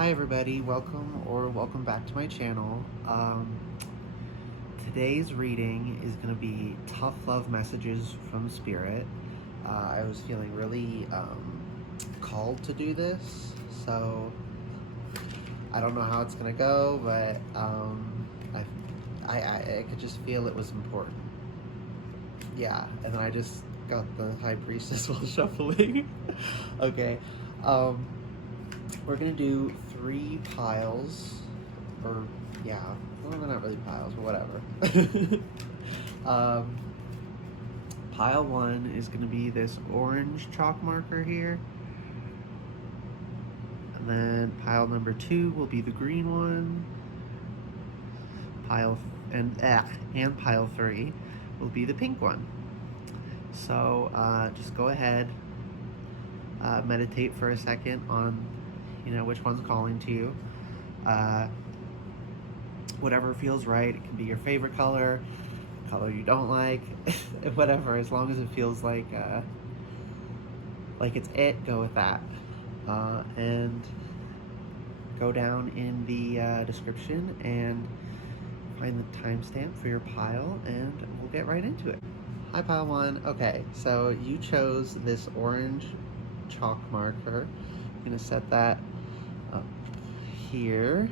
Hi everybody, welcome back to my channel. Today's reading is going to be Tough Love Messages from Spirit. I was feeling really called to do this, so I don't know how it's going to go, but I could just feel it was important. Yeah, and then I just got the High Priestess while shuffling. Okay, we're going to do 3 piles, or yeah, well, they're not really piles, but whatever. Pile 1 is going to be this orange chalk marker here, and then pile number 2 will be the green one. And pile 3 will be the pink one. So just go ahead, meditate for a second on, which one's calling to you. Whatever feels right. It can be your favorite color you don't like, whatever. As long as it feels like it's it, go with that. And go down in the description and find the timestamp for your pile, and we'll get right into it. Hi, pile 1. Okay, so you chose this orange chalk marker. I'm gonna set that up here.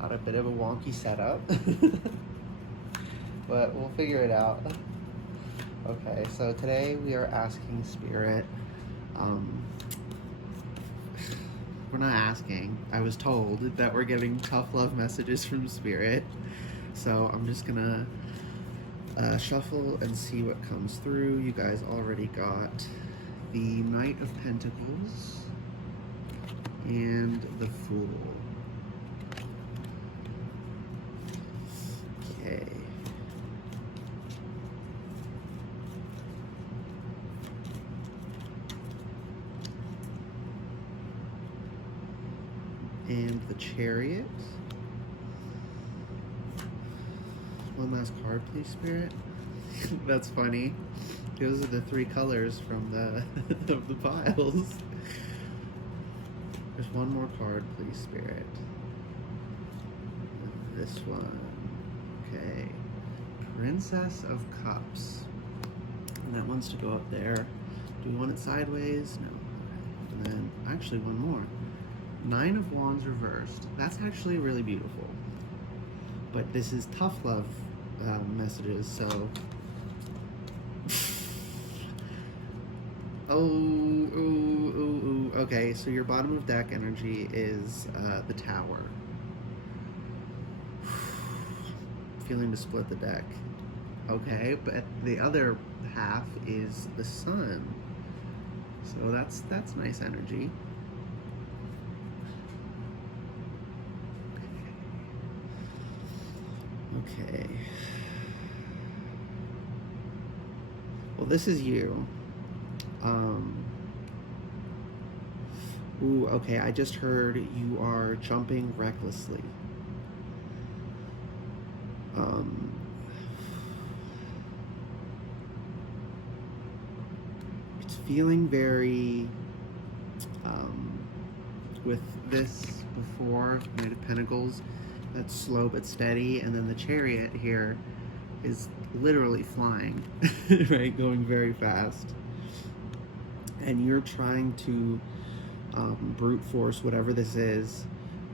Got a bit of a wonky setup, but we'll figure it out. Okay, so today we are asking Spirit. We're not asking. I was told that we're getting tough love messages from Spirit, so I'm just gonna shuffle and see what comes through. You guys already got the Knight of Pentacles and the Fool. Okay. And the Chariot. One last card, please, Spirit. That's funny. Those are the 3 colors from the of the piles. There's one more card, please, Spirit. This one. Okay. Princess of Cups. And that wants to go up there. Do we want it sideways? No. And then, actually, one more. 9 of Wands reversed. That's actually really beautiful. But this is tough love messages, so... Okay, so your bottom of deck energy is the Tower. Feeling to split the deck. Okay, but the other half is the Sun. So that's nice energy. Okay. Well, this is you. Okay, I just heard you are jumping recklessly. It's feeling very, with this before, Knight of Pentacles, that's slow but steady, and then the Chariot here is literally flying, right, going very fast. And you're trying to brute force whatever this is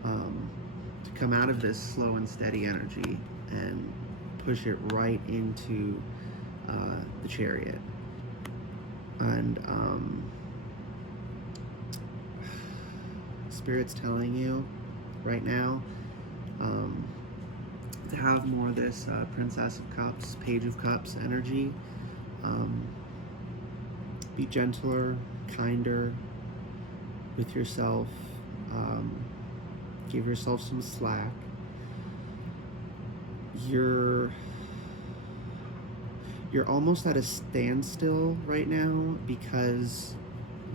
to come out of this slow and steady energy and push it right into the Chariot. And Spirit's telling you right now to have more of this Princess of Cups, Page of Cups energy. Be gentler, kinder with yourself. Give yourself some slack. You're almost at a standstill right now because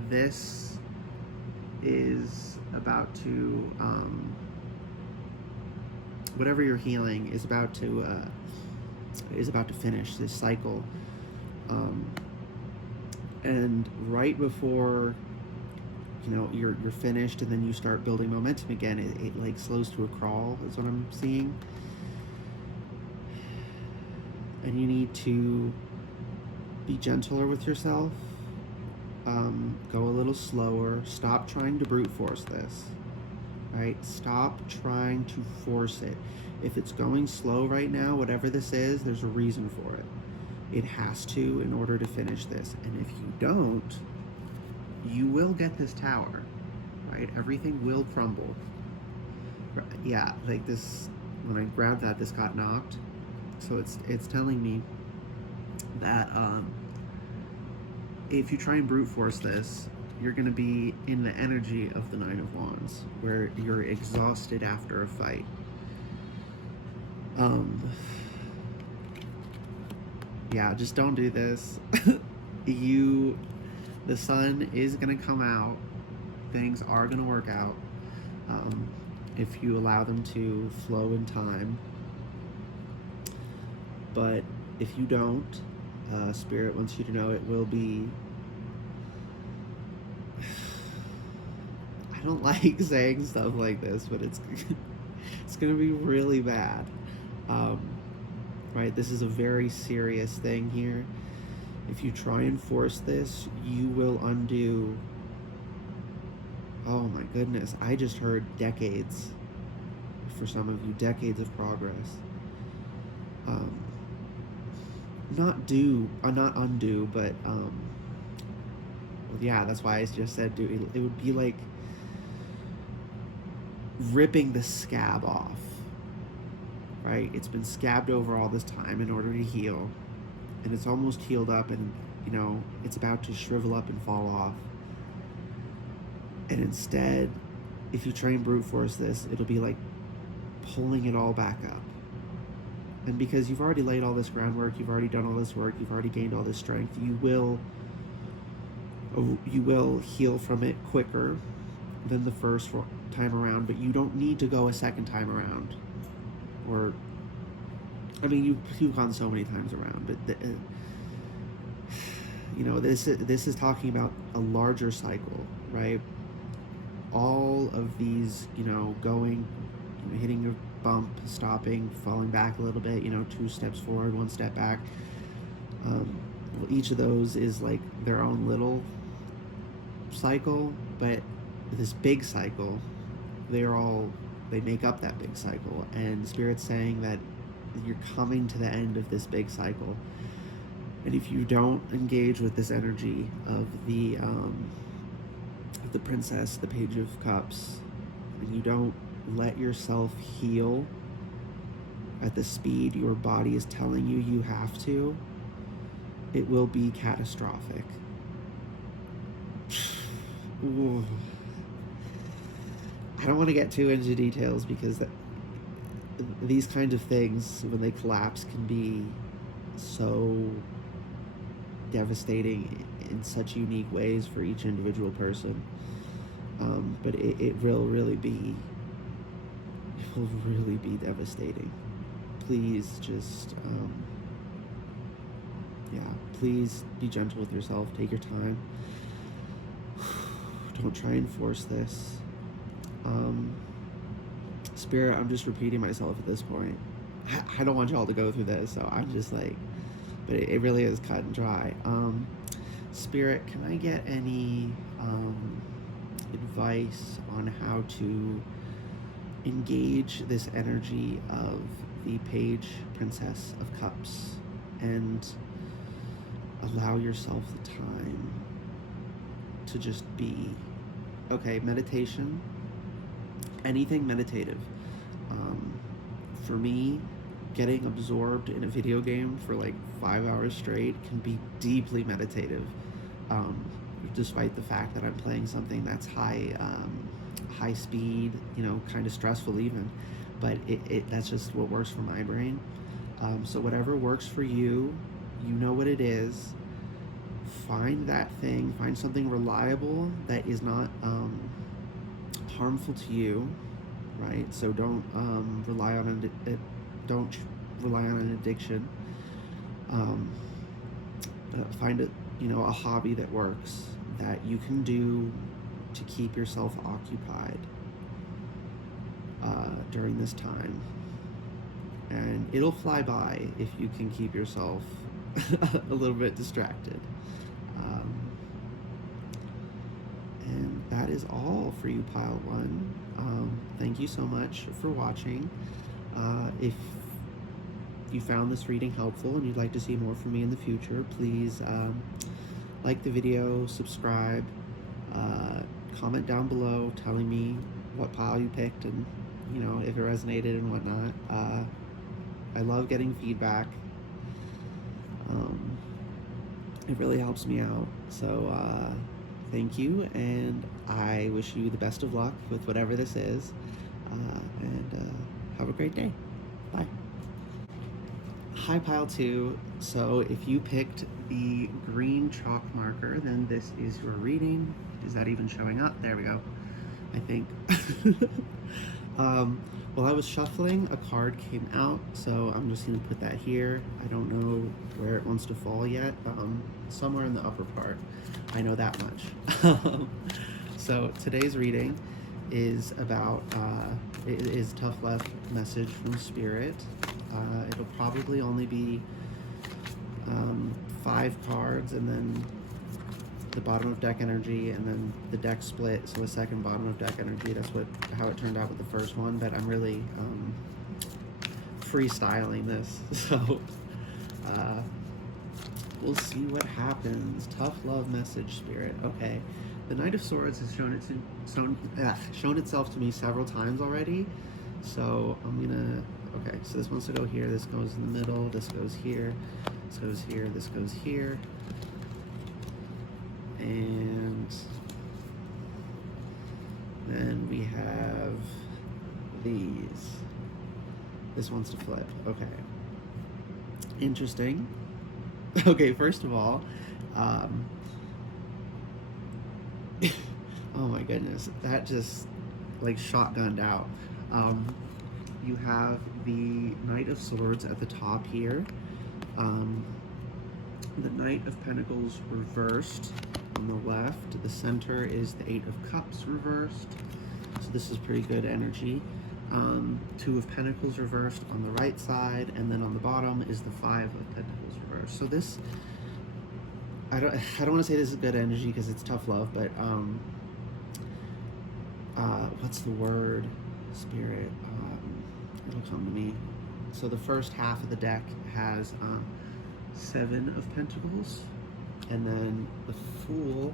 this is about to whatever you're healing is about to finish this cycle, and right before you're finished, and then you start building momentum again, it like slows to a crawl is what I'm seeing. And you need to be gentler with yourself. Go a little slower. Stop trying to brute force this. Right? Stop trying to force it. If it's going slow right now, whatever this is, there's a reason for it. It has to in order to finish this. And if you don't, you will get this tower. Right? Everything will crumble. Yeah, like this, when I grabbed that, this got knocked. So it's telling me that if you try and brute force this, you're going to be in the energy of the Nine of Wands, where you're exhausted after a fight. Yeah, just don't do this. The sun is going to come out. Things are going to work out if you allow them to flow in time. But if you don't, Spirit wants you to know it will be... I don't like saying stuff like this, but it's going to be really bad. Right? This is a very serious thing here. If you try and force this, you will undo... Oh my goodness, I just heard decades. For some of you, decades of progress. Not undo, but well, yeah, that's why I just said do. It would be like ripping the scab off, right? It's been scabbed over all this time in order to heal, and it's almost healed up, and it's about to shrivel up and fall off. And instead, if you try and brute force this, it'll be like pulling it all back up. And because you've already laid all this groundwork, you've already done all this work, you've already gained all this strength, you will heal from it quicker than the first time around, but you don't need to go a second time around. Or, I mean, you've gone so many times around, but this is talking about a larger cycle, right? All of these, going, hitting a bump, stopping, falling back a little bit, 2 steps forward, 1 step back. Well, each of those is like their own little cycle, but this big cycle, they make up that big cycle. And Spirit's saying that you're coming to the end of this big cycle. And if you don't engage with this energy of the Princess, the Page of Cups, and you don't let yourself heal at the speed your body is telling you have to, it will be catastrophic. Ooh. I don't want to get too into details because these kinds of things, when they collapse, can be so devastating in such unique ways for each individual person. But it will really be devastating. Please just, please be gentle with yourself. Take your time. Don't try and force this. Spirit, I'm just repeating myself at this point. I don't want y'all to go through this, so I'm just like, but it really is cut and dry. Spirit, can I get any advice on how to engage this energy of the Princess of Cups and allow yourself the time to just be? Okay, meditation, anything meditative. For me, getting absorbed in a video game for like 5 hours straight can be deeply meditative, despite the fact that I'm playing something that's high speed, kind of stressful even, but that's just what works for my brain. So whatever works for you, you know what it is. Find that thing, find something reliable that is not harmful to you, right? So don't rely on an addiction. Find a hobby that works, that you can do to keep yourself occupied during this time. And it'll fly by if you can keep yourself a little bit distracted. And that is all for you, Pile 1. Thank you so much for watching. If you found this reading helpful and you'd like to see more from me in the future, please like the video, subscribe, comment down below telling me what pile you picked and, you know, if it resonated and whatnot. I love getting feedback. It really helps me out. So thank you, and I wish you the best of luck with whatever this is. And have a great day. Bye. Hi, Pile 2. So if you picked the green chalk marker, then this is your reading. Is that even showing up? There we go, I think. While I was shuffling, a card came out, so I'm just going to put that here. I don't know where it wants to fall yet. Somewhere in the upper part. I know that much. So today's reading is about, it is tough love message from Spirit. It'll probably only be 5 cards, and then the bottom of deck energy, and then the deck split, so the second bottom of deck energy. That's how it turned out with the first one, but I'm really freestyling this, so we'll see what happens. Tough love message, Spirit. Okay, the Knight of Swords has shown itself to me several times already, so I'm gonna, okay, so this wants to go here, this goes in the middle, this goes here, this goes here, this goes here. And then we have these. This wants to flip. Okay. Interesting. Okay, first of all, oh my goodness, that just like shotgunned out. You have the Knight of Swords at the top here. The Knight of Pentacles reversed on the left. The center is the 8 of Cups reversed. So this is pretty good energy. 2 of Pentacles reversed on the right side, and then on the bottom is the 5 of Pentacles reversed. So this, I don't want to say this is good energy because it's tough love, but what's the word? Spirit. It'll come to me. So the first half of the deck has 7 of Pentacles, and then the Fool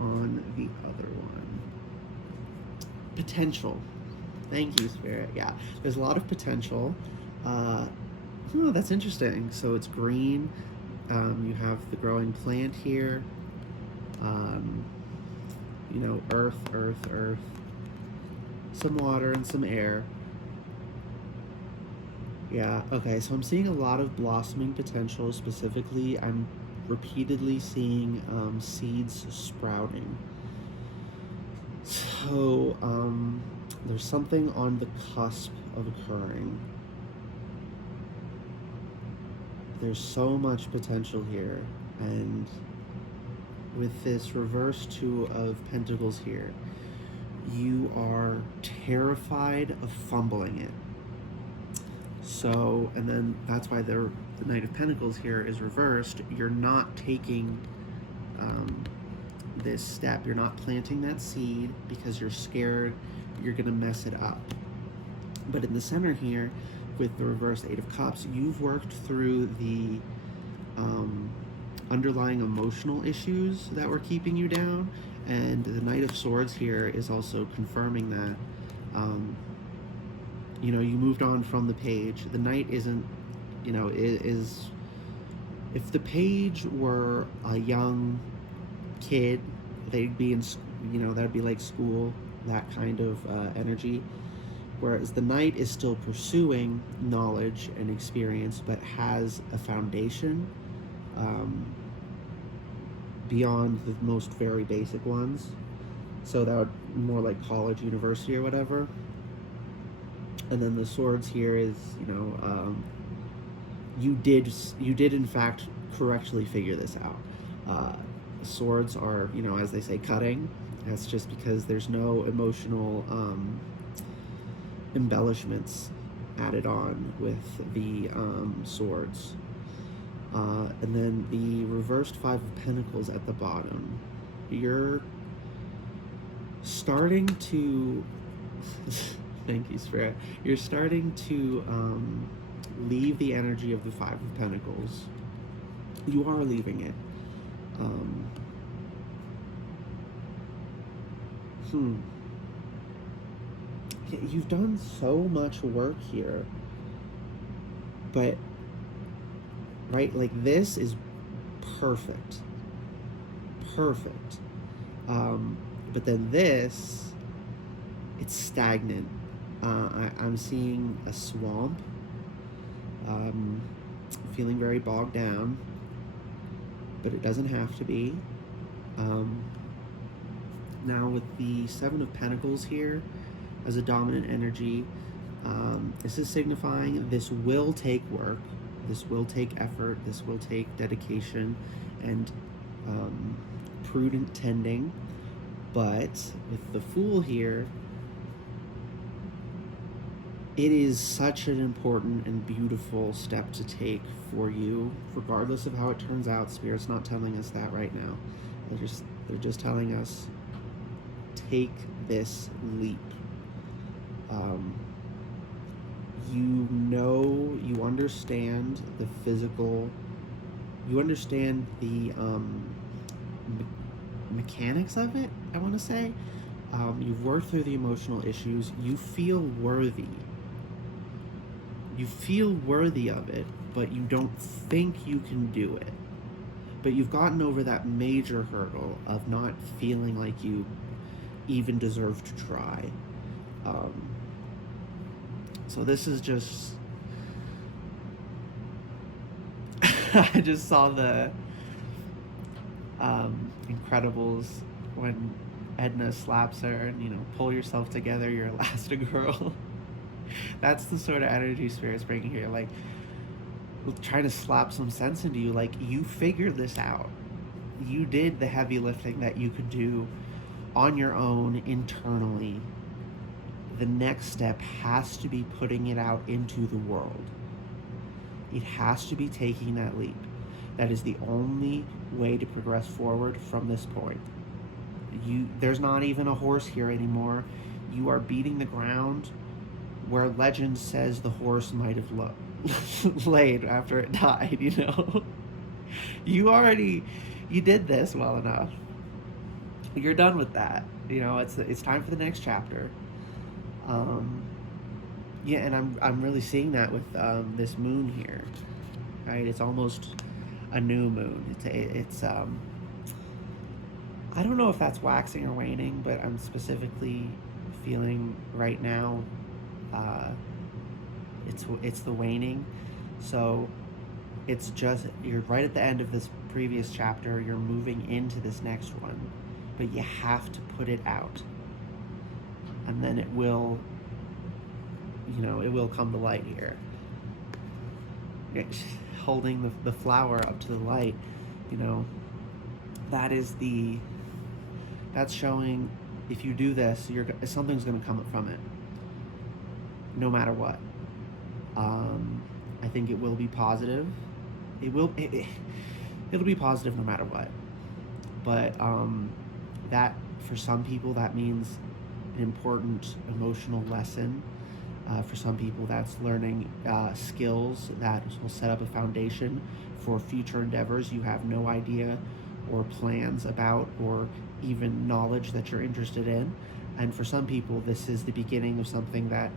on the other one. Potential. Thank you, Spirit. Yeah, there's a lot of potential. Oh, that's interesting. So it's green. You have the growing plant here. You know, earth, earth, earth. Some water and some air. Yeah, okay, so I'm seeing a lot of blossoming potential. Specifically, I'm repeatedly seeing seeds sprouting. So, there's something on the cusp of occurring. There's so much potential here, and with this reverse 2 of Pentacles here, you are terrified of fumbling it. So, and then that's why the Knight of Pentacles here is reversed. You're not taking this step. You're not planting that seed because you're scared you're going to mess it up. But in the center here, with the reversed 8 of Cups, you've worked through the underlying emotional issues that were keeping you down. And the Knight of Swords here is also confirming that. You know, you moved on from the page. The Knight isn't, you know, is if the page were a young kid, they'd be in, you know, that'd be like school, that kind of energy. Whereas the Knight is still pursuing knowledge and experience, but has a foundation beyond the most very basic ones. So that would more like college, university, or whatever. And then the Swords here is, you know, you did in fact correctly figure this out. Swords are, you know, as they say, cutting. That's just because there's no emotional embellishments added on with the swords. And then the reversed Five of Pentacles at the bottom. You're starting to thank you, Spirit. You're starting to leave the energy of the Five of Pentacles. You are leaving it. You've done so much work here, but right, like this is perfect. But then this, it's stagnant. I'm seeing a swamp, feeling very bogged down, but it doesn't have to be. Now with the Seven of Pentacles here as a dominant energy, this is signifying this will take work, this will take effort, this will take dedication and prudent tending. But with the Fool here, it is such an important and beautiful step to take for you, regardless of how it turns out. Spirit's not telling us that right now. They're just telling us, take this leap. You understand the physical, you understand the mechanics of it, I want to say. You've worked through the emotional issues. You feel worthy. You feel worthy of it, but you don't think you can do it. But you've gotten over that major hurdle of not feeling like you even deserve to try. So this is just... I just saw the Incredibles when Edna slaps her and, pull yourself together, you're Elastigirl. That's the sort of energy Spirit's bringing here. Like, trying to slap some sense into you. Like, you figured this out. You did the heavy lifting that you could do on your own internally. The next step has to be putting it out into the world. It has to be taking that leap. That is the only way to progress forward from this point. There's not even a horse here anymore. You are beating the ground where legend says the horse might have laid after it died, You did this well enough. You're done with that. It's time for the next chapter. And I'm really seeing that with this moon here, right? It's almost a new moon. It's I don't know if that's waxing or waning, but I'm specifically feeling right now it's the waning. So it's just, you're right at the end of this previous chapter, you're moving into this next one, but you have to put it out, and then it will come to light here. Holding the flower up to the light, that's showing, if you do this, something's going to come from it, no matter what. I think it will be positive. It'll be positive no matter what. But that, for some people, that means an important emotional lesson. For some people, that's learning skills that will set up a foundation for future endeavors you have no idea or plans about or even knowledge that you're interested in. And for some people, this is the beginning of something that,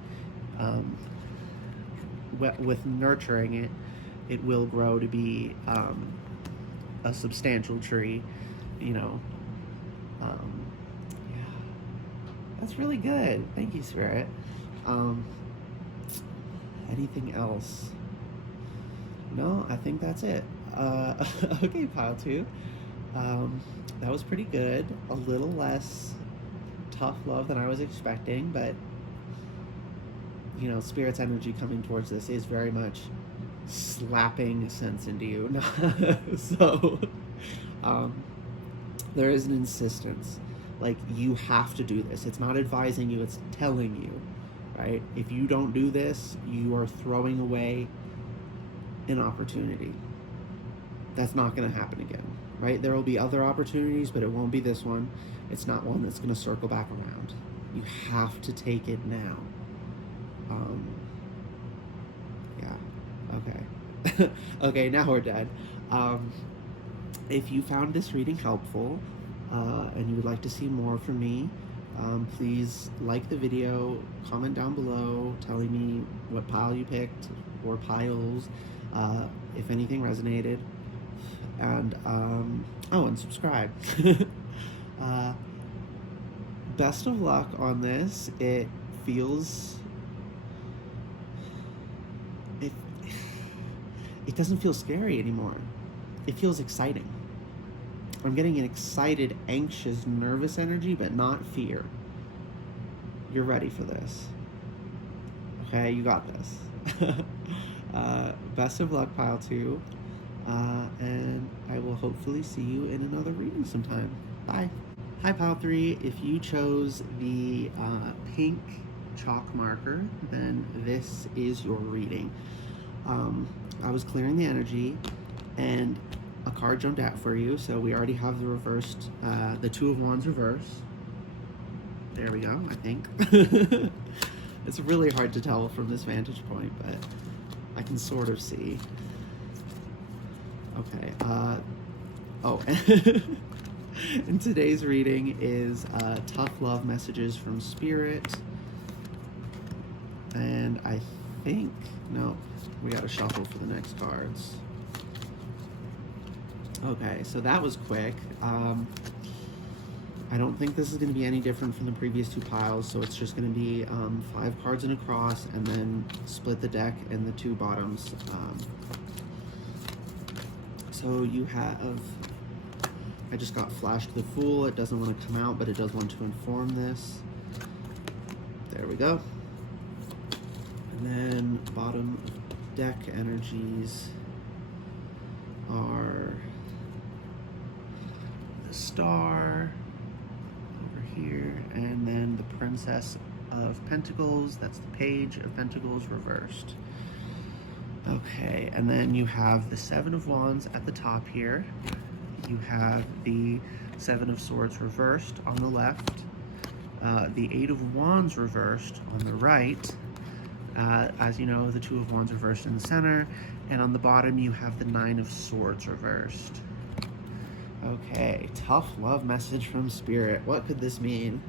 with nurturing it will grow to be a substantial tree, Yeah. That's really good. Thank you, Spirit. Anything else? No, I think that's it. Okay, pile 2. That was pretty good. A little less tough love than I was expecting, but Spirit's energy coming towards this is very much slapping sense into you. So there is an insistence Like, you have to do this. It's not advising you, it's telling you, right? If you don't do this, you are throwing away an opportunity. That's not going to happen again, right? There will be other opportunities, but it won't be this one. It's not one that's going to circle back around. You have to take it now. Yeah, okay. Okay, now we're dead. If you found this reading helpful, and you would like to see more from me, please like the video, comment down below telling me what pile you picked, or piles, if anything resonated, and and subscribe. Best of luck on this. It feels, it doesn't feel scary anymore. It feels exciting. I'm getting an excited, anxious, nervous energy, but not fear. You're ready for this. Okay, you got this. Best of luck, Pile 2. And I will hopefully see you in another reading sometime. Bye. Hi, Pile 3. If you chose the pink chalk marker, then this is your reading. I was clearing the energy, and a card jumped out for you, so we already have the reversed, the Two of Wands reverse. There we go, I think. It's really hard to tell from this vantage point, but I can sort of see. Okay, and today's reading is Tough Love Messages from Spirit. And I think, no, we gotta shuffle for the next cards. Okay, so that was quick. I don't think this is going to be any different from the previous two piles, so it's just going to be 5 cards in a cross, and then split the deck in the 2 bottoms. So you have, I just got flashed the Fool. It doesn't want to come out, but it does want to inform this. There we go. And then bottom deck energies are the Star over here, and then the Princess of Pentacles. That's the Page of Pentacles reversed. Okay, and then you have the Seven of Wands at the top here. You have the Seven of Swords reversed on the left, the Eight of Wands reversed on the right. As you know, the Two of Wands reversed in the center, and on the bottom you have the Nine of Swords reversed. Okay, tough love message from Spirit. What could this mean?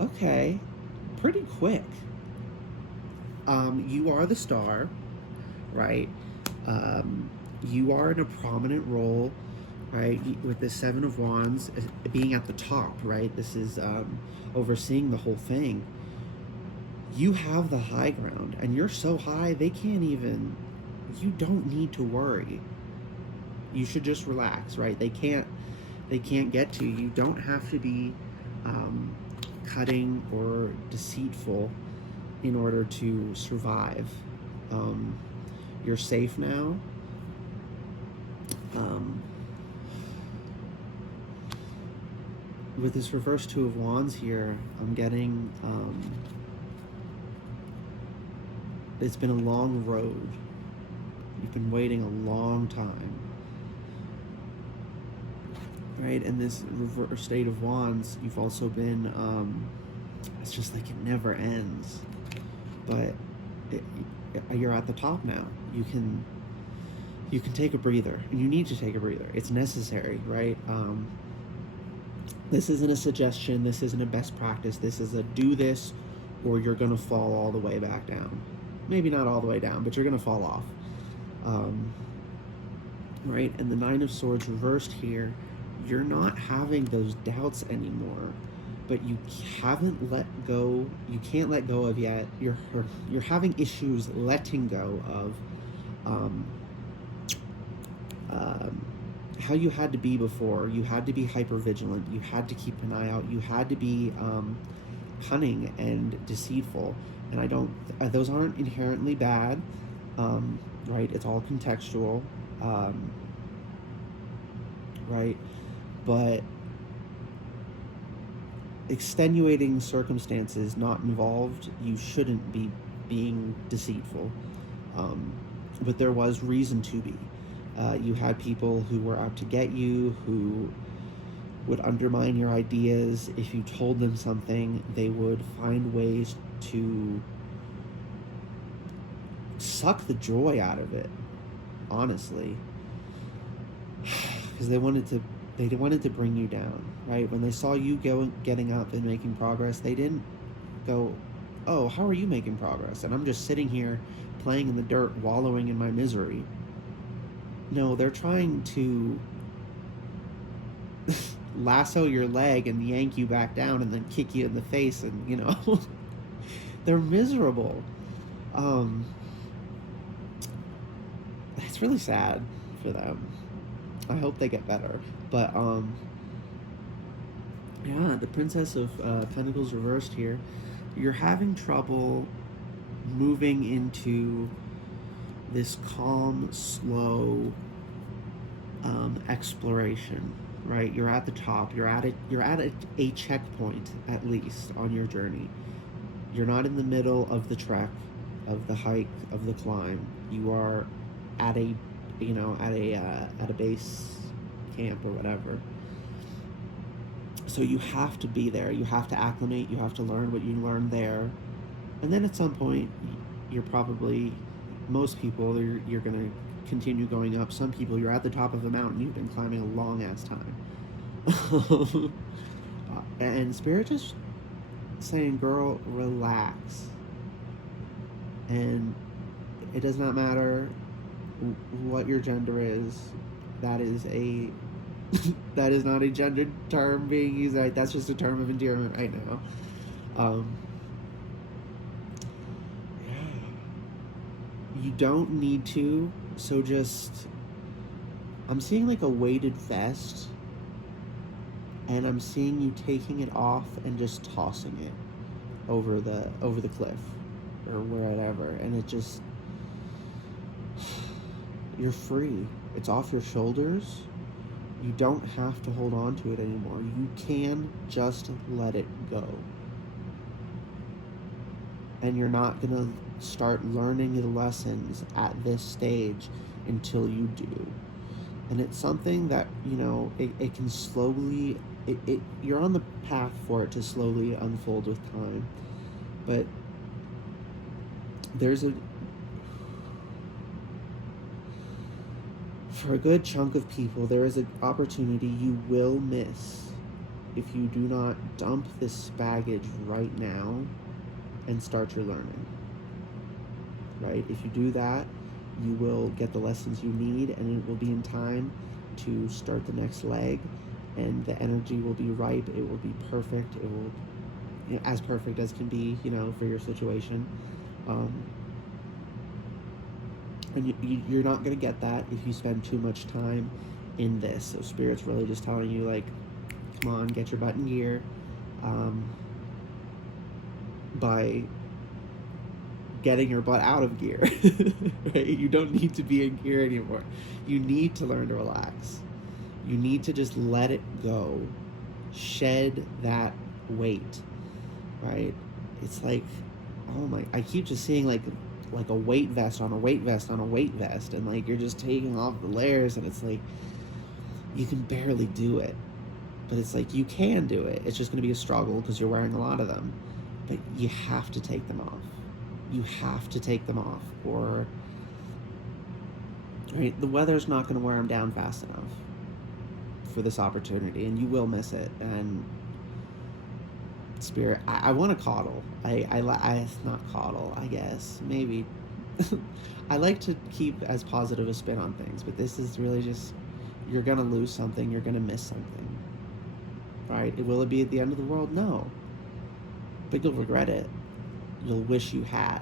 Okay, pretty quick. You are the Star, right? You are in a prominent role, right? With the Seven of Wands being at the top, right? This is overseeing the whole thing. You have the high ground, and you're so high they can't even, you don't need to worry. You should just relax, right? They can't get to you. You don't have to be cutting or deceitful in order to survive. You're safe now. With this reverse Two of Wands here, I'm getting, it's been a long road. You've been waiting a long time. Right, and this reverse Eight of Wands, you've also been, it's just like it never ends. But you're at the top now. You can take a breather, and you need to take a breather. It's necessary, right? This isn't a suggestion. This isn't a best practice. This is a do this, or you're gonna fall all the way back down. Maybe not all the way down, but you're gonna fall off. Right, and the Nine of Swords reversed here. You're not having those doubts anymore, but you haven't let go. You can't let go of yet. You're having issues letting go of how you had to be before. You had to be hyper vigilant. You had to keep an eye out. You had to be cunning and deceitful. And those aren't inherently bad, right? It's all contextual. Right? But extenuating circumstances not involved, you shouldn't be being deceitful. But there was reason to be. You had people who were out to get you, who would undermine your ideas. If you told them something, they would find ways to suck the joy out of it, honestly. Because they wanted to bring you down, right? When they saw you getting up and making progress, they didn't go, "Oh, how are you making progress?" And I'm just sitting here playing in the dirt, wallowing in my misery. No, they're trying to lasso your leg and yank you back down and then kick you in the face, and they're miserable. It's really sad for them. I hope they get better. But yeah, the Princess of Pentacles reversed here. You're having trouble moving into this calm, slow exploration, right? You're at the top. You're at a checkpoint, at least, on your journey. You're not in the middle of the trek, of the hike, of the climb. You are at a at a base camp or whatever. So you have to be there. You have to acclimate. You have to learn what you learned there, and then at some point, most people, you're gonna continue going up. Some people, you're at the top of the mountain. You've been climbing a long ass time, and Spirit just saying, "Girl, relax." And it does not matter what your gender is. That is that is not a gendered term being used. Right? That's just a term of endearment right now. You don't need to. So I'm seeing like a weighted vest, and I'm seeing you taking it off and just tossing it over the cliff or wherever, and it just, you're free. It's off your shoulders. You don't have to hold on to it anymore. You can just let it go. And you're not going to start learning the lessons at this stage until you do. And it's something that, it can slowly, you're on the path for it to slowly unfold with time. But for a good chunk of people, there is an opportunity you will miss if you do not dump this baggage right now and start your learning. Right? If you do that, you will get the lessons you need, and it will be in time to start the next leg, and the energy will be ripe. It will be perfect. It will, as perfect as can be, for your situation. And you're not going to get that if you spend too much time in this. So Spirit's really just telling you, like, come on, get your butt in gear. By getting your butt out of gear. Right? You don't need to be in gear anymore. You need to learn to relax. You need to just let it go. Shed that weight. Right? It's like, I keep just seeing like a weight vest on a weight vest on a weight vest, and like you're just taking off the layers, and it's like you can barely do it, but it's like you can do it. It's just going to be a struggle because you're wearing a lot of them, but you have to take them off. You have to take them off, or right, the weather's not going to wear them down fast enough for this opportunity, and you will miss it. And Spirit, I want to coddle. I not coddle, I guess, maybe. I like to keep as positive a spin on things, but this is really just, you're gonna lose something, you're gonna miss something, right? Will it be at the end of the world? No, but you'll regret it. You'll wish you had.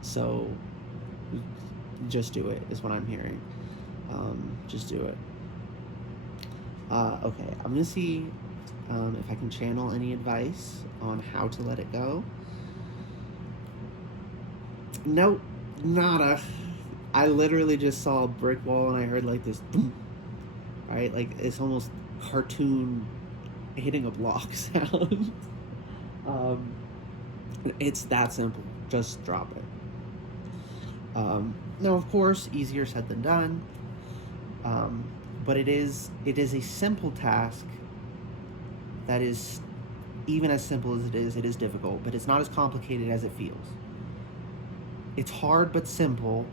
So just do it, is what I'm hearing. Just do it. Okay, I'm gonna see if I can channel any advice on how to let it go. Nope, nada. I literally just saw a brick wall and I heard like this boom, right? Like it's almost cartoon hitting a block sound. um, it's that simple. Just drop it. Now, of course, easier said than done. But it is a simple task that is, even as simple as it is difficult, but it's not as complicated as it feels. It's hard but simple,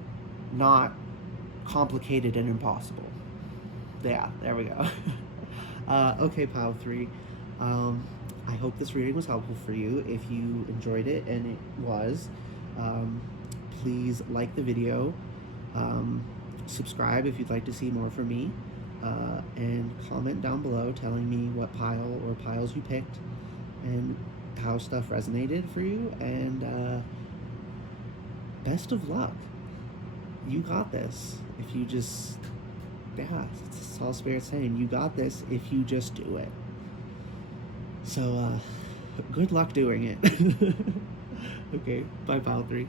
not complicated and impossible. Yeah, there we go. Okay, Pile 3. I hope this reading was helpful for you. If you enjoyed it, and it was, please like the video, subscribe if you'd like to see more from me, and comment down below telling me what pile or piles you picked and how stuff resonated for you, and best of luck. You got this. If you just, yeah, it's all Spirit saying, you got this if you just do it. So, good luck doing it. Okay, bye, Pile 3.